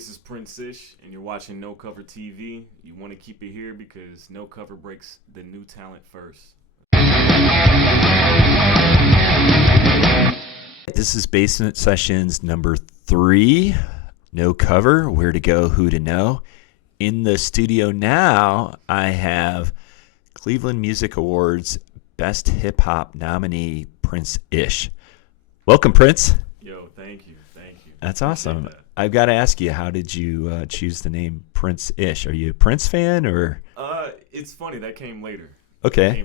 this is Prince-ish, and you're watching No Cover TV. You want to keep it here because No Cover breaks the new talent first. This is Basement Sessions number 3. No Cover, Where to Go, Who to Know. In the studio now, I have Cleveland Music Awards Best Hip Hop nominee, Prince-ish. Welcome, Prince. Yo, thank you. That's awesome. I've got to ask you, how did you choose the name Prince-ish? Are you a Prince fan or? It's funny, that came later. Okay.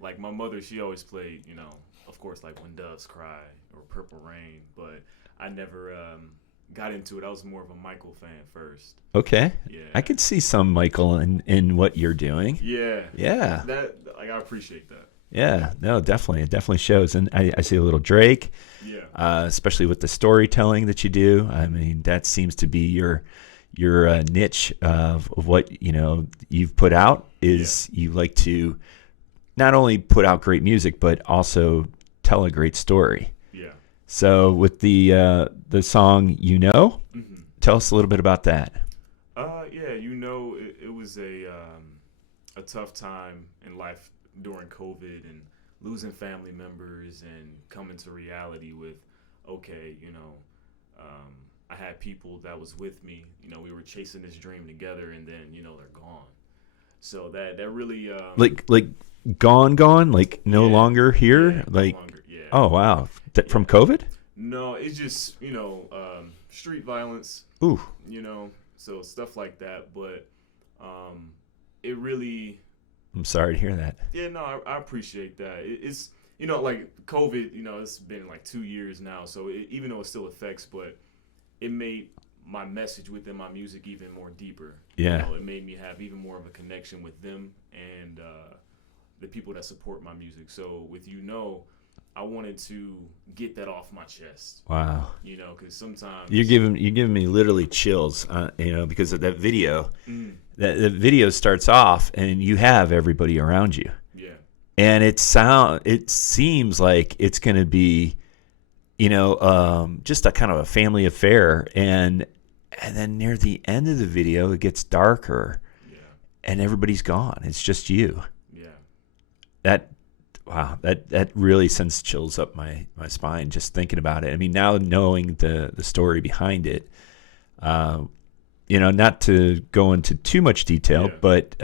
Like my mother, she always played, of course, like When Doves Cry or Purple Rain, but I never got into it. I was more of a Michael fan first. Okay. Yeah. I could see some Michael in what you're doing. Yeah. Yeah. I appreciate that. Yeah, no, definitely. It definitely shows. And I see a little Drake, especially with the storytelling that you do. I mean, that seems to be your niche of what, you've put out is you like to not only put out great music, but also tell a great story. Yeah. So with the song, tell us a little bit about that. It was a tough time in life during COVID and losing family members and coming to reality with, I had people that was with me, we were chasing this dream together and then, they're gone. So that really, like gone, like no longer here. Yeah, like, no longer, yeah. Oh, wow. From COVID? No, it's just, street violence, Ooh, so stuff like that. But, it really, I'm sorry to hear that. Yeah, no, I appreciate that. It's, like COVID, it's been like 2 years now. So even though it still affects, but it made my message within my music even more deeper. Yeah. It made me have even more of a connection with them and the people that support my music. So with I wanted to get that off my chest. Wow. Because sometimes You're giving me literally chills, because of that video. That the video starts off and you have everybody around you. Yeah. And it seems like it's going to be, just a kind of a family affair. And then near the end of the video, it gets darker. Yeah. And everybody's gone. It's just you. Yeah. That really sends chills up my spine just thinking about it. I mean, now knowing the story behind it, not to go into too much detail, but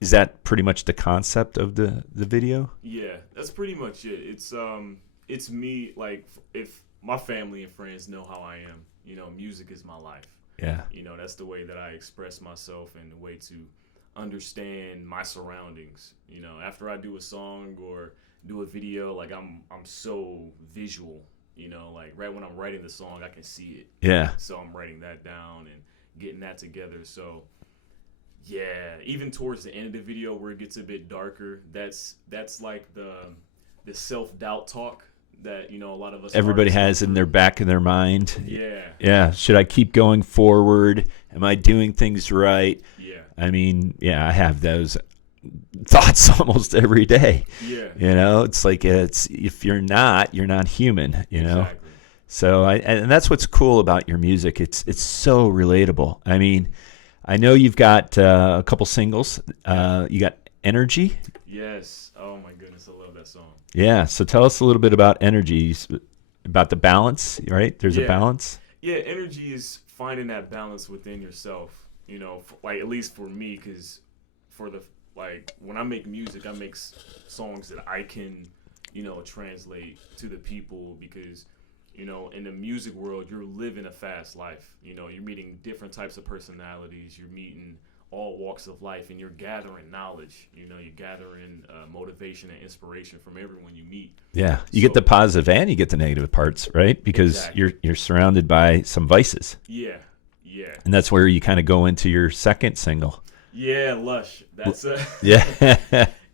is that pretty much the concept of the video? Yeah, that's pretty much it. It's me, like, if my family and friends know how I am, music is my life. Yeah. That's the way that I express myself and the way to understand my surroundings. After I do a song or do a video, like I'm so visual, like right when I'm writing the song, I can see it. Yeah. So I'm writing that down and getting that together. So yeah, even towards the end of the video where it gets a bit darker, that's like the self-doubt talk that, a lot of us everybody has in their back of their mind. Yeah. Yeah. Should I keep going forward? Am I doing things right? Yeah. I mean, I have those thoughts almost every day. Yeah. It's like if you're not human, Exactly. So and that's what's cool about your music. It's so relatable. I mean, I know you've got a couple singles. You got Energy. Yes. Oh my goodness, I love that song. Yeah. So tell us a little bit about Energy, about the balance, right? There's a balance. Yeah. Energy is finding that balance within yourself. Like at least for me, because when I make music, I make songs that I can, translate to the people because, in the music world, you're living a fast life. You're meeting different types of personalities. You're meeting all walks of life, and you're gathering knowledge. You're gathering motivation and inspiration from everyone you meet. Yeah, you get the positive and you get the negative parts, right? Because you're surrounded by some vices. Yeah. Yeah. And that's where you kind of go into your second single. Yeah, Lush. That's yeah.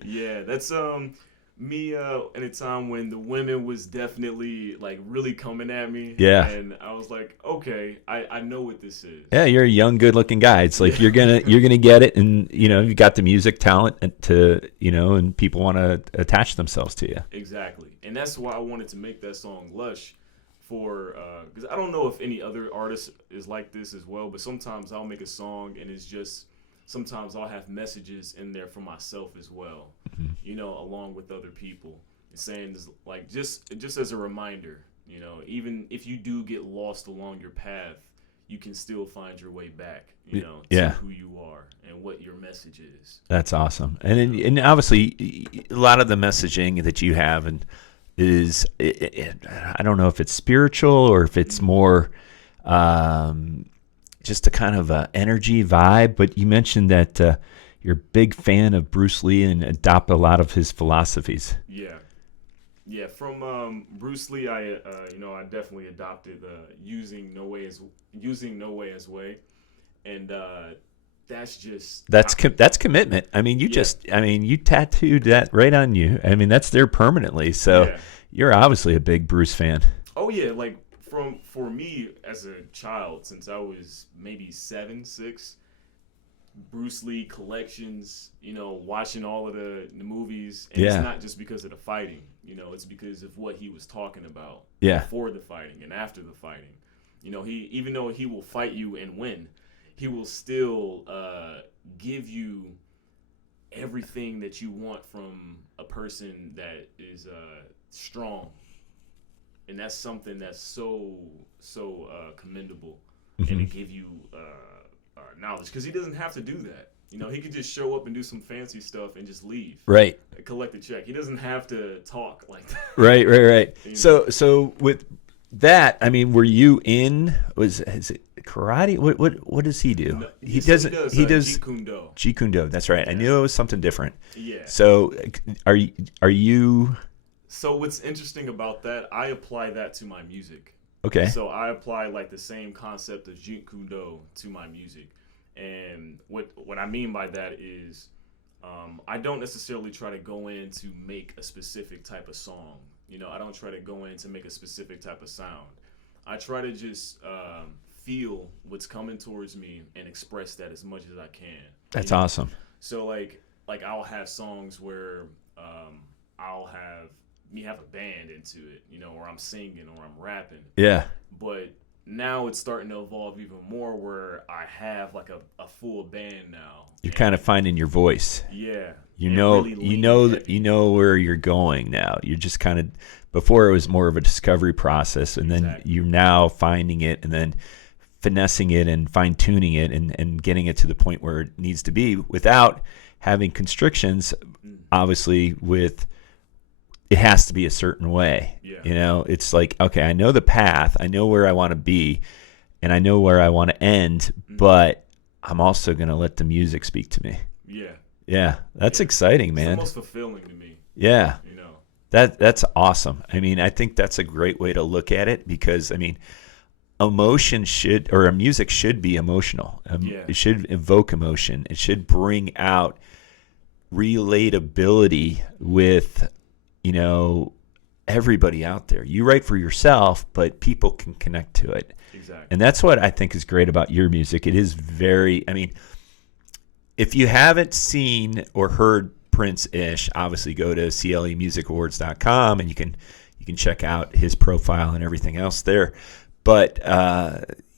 yeah, that's me in a time when the women was definitely like really coming at me. Yeah. And I was like, okay, I know what this is. Yeah, you're a young, good-looking guy. It's like you're gonna get it, and you got the music talent to and people want to attach themselves to you. Exactly, and that's why I wanted to make that song Lush for because I don't know if any other artist is like this as well, but sometimes I'll make a song and it's just sometimes I'll have messages in there for myself as well, you know, along with other people, saying this, like just as a reminder, you know, even if you do get lost along your path, you can still find your way back, you know, to who you are and what your message is. That's awesome. And obviously a lot of the messaging that you have and is I don't know if it's spiritual or if it's more just a kind of a energy vibe, but you mentioned that you're a big fan of Bruce Lee and adopt a lot of his philosophies. Yeah, from Bruce Lee, I definitely adopted using no way as way, and that's commitment. I mean, you tattooed that right on you. I mean, that's there permanently. So you're obviously a big Bruce fan. Oh yeah, like for me as a child, since I was maybe 7, 6. Bruce Lee collections, you know, watching all of the movies, and it's not just because of the fighting, you know, it's because of what he was talking about before the fighting and after the fighting. You know, he, even though he will fight you and win, he will still give you everything that you want from a person that is strong, and that's something that's so commendable, and to give you knowledge, because he doesn't have to do that. You know, he could just show up and do some fancy stuff and just leave. Right. Collect a check. He doesn't have to talk like that. Right. So with that, I mean, were you in? Is it karate? What does he do? No, he does Jeet Kune Do. Jeet Kune Do. That's right. Yeah. I knew it was something different. Yeah. So are you? So what's interesting about that? I apply that to my music. Okay. So I apply like the same concept of Jeet Kune Do to my music. And what I mean by that is I don't necessarily try to go in to make a specific type of song. You know, I don't try to go in to make a specific type of sound. I try to just feel what's coming towards me and express that as much as I can. That's awesome. So like I'll have songs where I'll have a band into it, you know, or I'm singing or I'm rapping. Yeah. But now it's starting to evolve even more where I have like a full band now. You're kind of finding your voice. Yeah. You know where you're going now. You're just kind of, before it was more of a discovery process, and then you're now finding it and then finessing it and fine tuning it and getting it to the point where it needs to be without having constrictions, obviously, with it has to be a certain way. Yeah. You know, it's like, okay, I know the path, I know where I want to be, and I know where I want to end, but I'm also going to let the music speak to me. Yeah. Yeah. That's exciting, man. It's the most fulfilling to me. Yeah. You know. That's awesome. I mean, I think that's a great way to look at it because, I mean, music should be emotional. It should evoke emotion. It should bring out relatability with, you know, everybody out there. You write for yourself, but people can connect to it. Exactly. And that's what I think is great about your music. It is very, I mean, if you haven't seen or heard Prince Ish, obviously go to clemusicawards.com and you can check out his profile and everything else there. But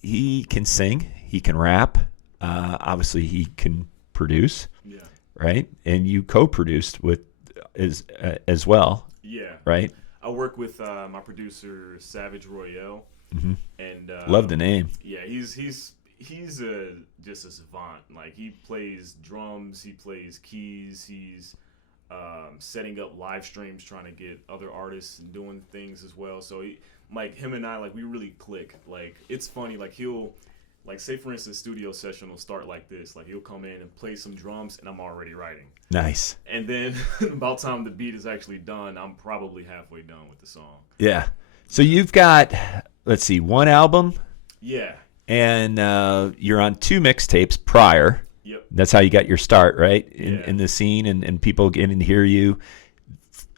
he can sing, he can rap, obviously he can produce, right? And you co-produced with as well. Yeah. Right? I work with my producer Savage Royale, and love the name. Yeah, he's just a savant. Like, he plays drums, he plays keys, he's setting up live streams, trying to get other artists and doing things as well. So him and I, like, we really click. Like, it's funny. Like, he'll, like, say for instance, studio session will start like this. Like, he'll come in and play some drums, and I'm already writing. Nice. And then about time the beat is actually done, I'm probably halfway done with the song. Yeah. So you've got, let's see, one album. Yeah. And you're on 2 mixtapes prior. Yep. That's how you got your start, right? In the scene and people getting to hear you,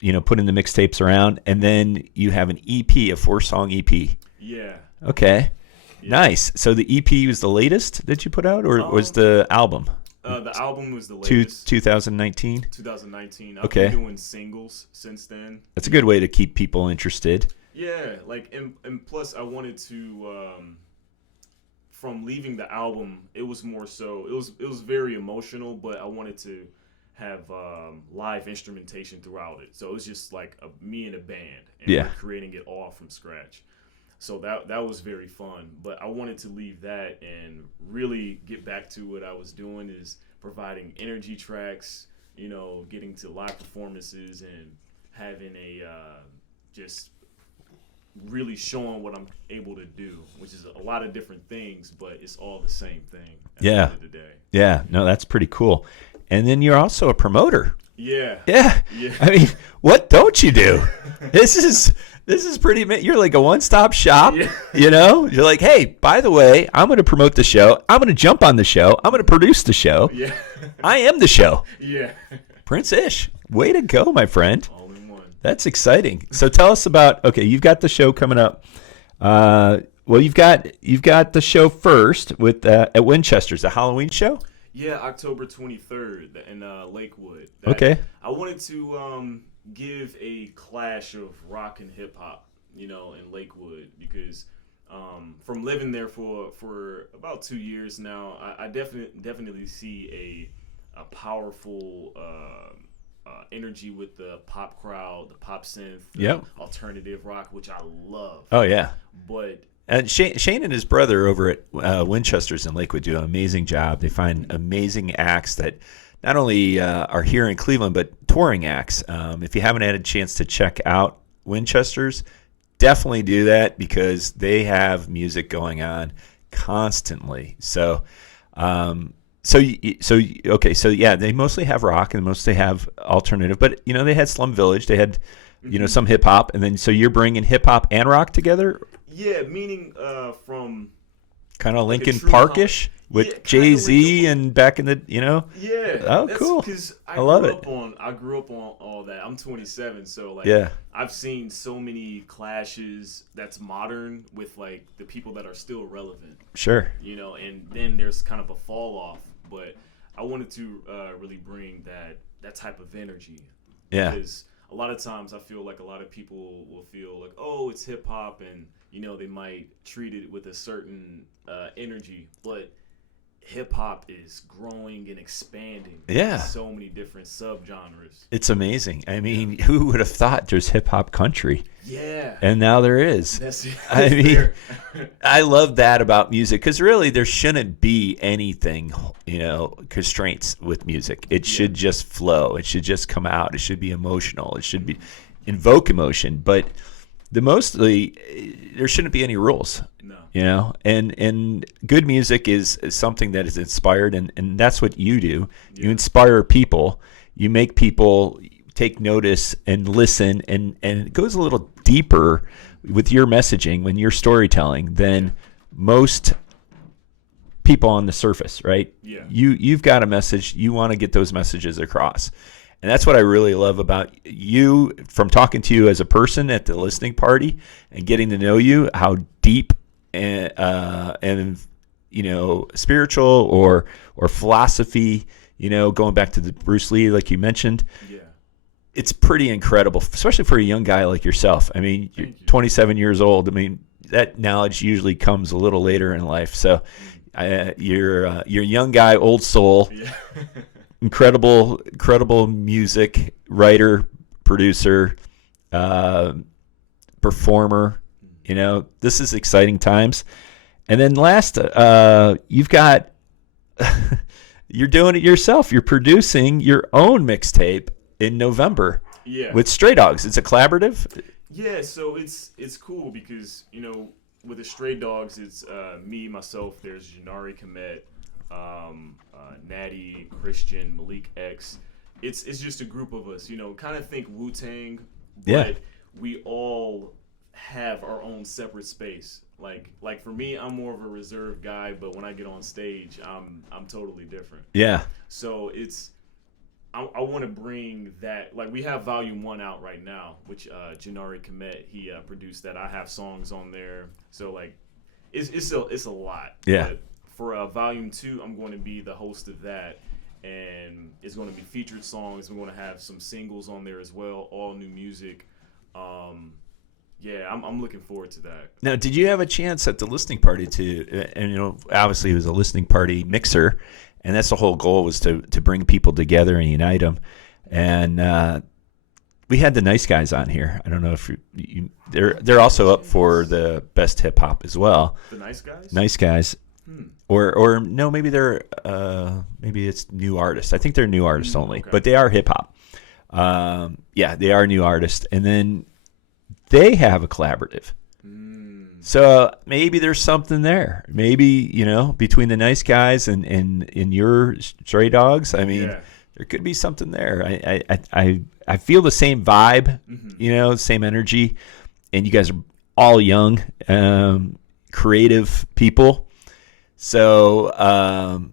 you know, putting the mixtapes around. And then you have an EP, a 4-song EP. Yeah. Okay. Yeah. Nice. So the EP was the latest that you put out, or was the album? The album was the latest. 2019? 2019. Okay. I've been doing singles since then. That's a good way to keep people interested. Yeah, like and plus I wanted to from leaving the album, it was more so it was very emotional, but I wanted to have live instrumentation throughout it. So it was just like me and a band, and Yeah. we're creating it all from scratch. So that was very fun. But I wanted to leave that and really get back to what I was doing is providing energy tracks, getting to live performances and having a just really showing what I'm able to do, which is a lot of different things, but it's all the same thing at the Yeah. end of the day. Yeah. No, that's pretty cool. And then you're also a promoter. Yeah. Yeah. Yeah. I mean, what don't you do? This is pretty. You're like a one-stop shop. Yeah. You're like, hey, by the way, I'm going to promote the show. I'm going to jump on the show. I'm going to produce the show. Yeah. I am the show. Yeah. Prince Ish, way to go, my friend. All in one. That's exciting. So tell us about. Okay, you've got the show coming up. Well, you've got the show first with at Winchester's, the Halloween show. Yeah, October 23rd in Lakewood. Okay. I wanted to give a clash of rock and hip hop, in Lakewood because from living there for about 2 years now, I definitely see a powerful energy with the pop crowd, the pop synth, Yep. alternative rock, which I love. Oh yeah. But And Shane and his brother over at Winchester's in Lakewood do an amazing job. They find amazing acts that not only are here in Cleveland, but touring acts. If you haven't had a chance to check out Winchester's, definitely do that because they have music going on constantly. So, okay, so yeah, they mostly have rock and mostly have alternative, but they had Slum Village, they had some hip hop, and then so you're bringing hip hop and rock together. Yeah, meaning from kind of like a Linkin true Parkish with Jay-Z and back in the Yeah. Oh, cool. Because I love it. I grew up on all that. I'm 27, so Yeah. I've seen so many clashes that's modern with like the people that are still relevant. Sure. And then there's kind of a fall off, but I wanted to really bring that type of energy. Yeah. Because a lot of times I feel like a lot of people will feel like, oh, it's hip hop, and they might treat it with a certain energy, but hip hop is growing and expanding. Yeah. There's so many different subgenres. It's amazing. I mean, who would have thought there's hip hop country? Yeah. And now there is. That's I mean, fair. I love that about music because really there shouldn't be anything, constraints with music. It should just flow. It should just come out. It should be emotional. It should be invoke emotion. But there shouldn't be any rules. No. And good music is something that is inspired, and that's what you do. Yeah. You inspire people. You make people take notice and listen, and it goes a little deeper with your messaging when you're storytelling than most people on the surface, right? Yeah. You've got a message. You want to get those messages across. And that's what I really love about you, from talking to you as a person at the listening party and getting to know you, how deep and spiritual or philosophy, going back to the Bruce Lee, like you mentioned. Yeah. It's pretty incredible, especially for a young guy like yourself. I mean, you're 27 years old. I mean, that knowledge usually comes a little later in life. So you're a young guy, old soul. Yeah. Incredible music writer, producer, performer. This is exciting times. And then last, you've got you're doing it yourself. You're producing your own mixtape in November. Yeah. With Stray Dogs. It's a collaborative. Yeah, so it's cool because with the Stray Dogs, it's me, myself. There's Janari Komet, Natty, Christian, Malik X. It's just a group of us, kind of think Wu-Tang, but we all have our own separate space. Like for me, I'm more of a reserved guy, but when I get on stage, I'm totally different. Yeah. So I want to bring that. Like we have Volume 1 out right now, which Janari Komet, he produced that. I have songs on there, so like it's a lot. Yeah. But for Volume 2, I'm going to be the host of that, and it's going to be featured songs. We're going to have some singles on there as well, all new music. yeah, I'm looking forward to that. Now, did you have a chance at the listening party and obviously it was a listening party mixer, and that's the whole goal, was to bring people together and unite them. And we had the Nice Guys on here. I don't know if they're also up for the best hip hop as well. The Nice Guys? Nice Guys. Or no, maybe they're maybe it's new artists. I think they're new artists only, okay. but they are hip hop. Yeah, they are new artists, and then they have a collaborative. So maybe there's something there. Maybe, between the Nice Guys and your Stray Dogs, I mean, there could be something there. I feel the same vibe, same energy, and you guys are all young, creative people. So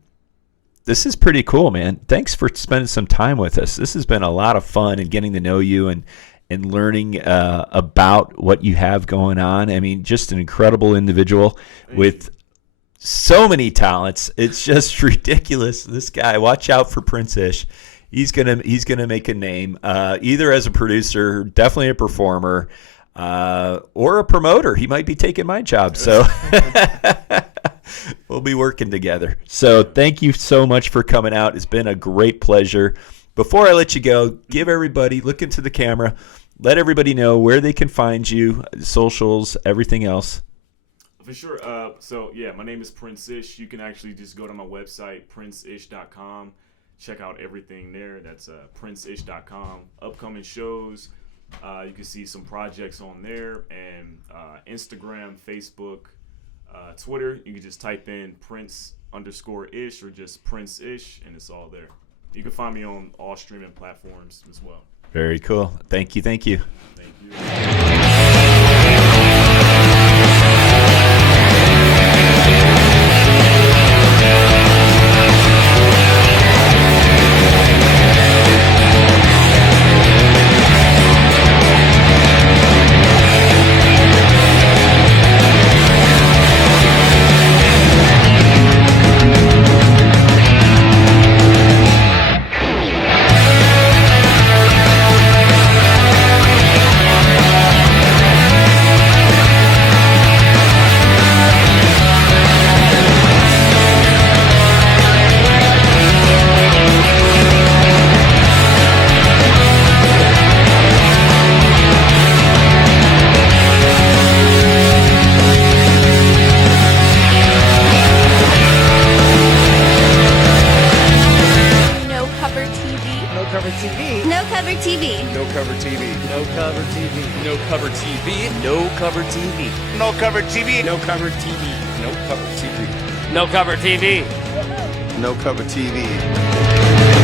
this is pretty cool, man. Thanks for spending some time with us. This has been a lot of fun, and getting to know you and learning about what you have going on. I mean, just an incredible individual with so many talents. It's just ridiculous. This guy, watch out for Prince Ish. He's gonna make a name, either as a producer, definitely a performer, or a promoter. He might be taking my job. So we'll be working together. So thank you so much for coming out. It's been a great pleasure. Before I let you go, give everybody, look into the camera, let everybody know where they can find you, socials, everything else. For sure. So, yeah, my name is Prince Ish. You can actually just go to my website, princeish.com. Check out everything there. That's princeish.com. Upcoming shows. You can see some projects on there. And Instagram, Facebook, Twitter. You can just type in Prince_Ish or just Prince Ish, and it's all there. You can find me on all streaming platforms as well. Very cool. Thank you. Thank you. No cover TV.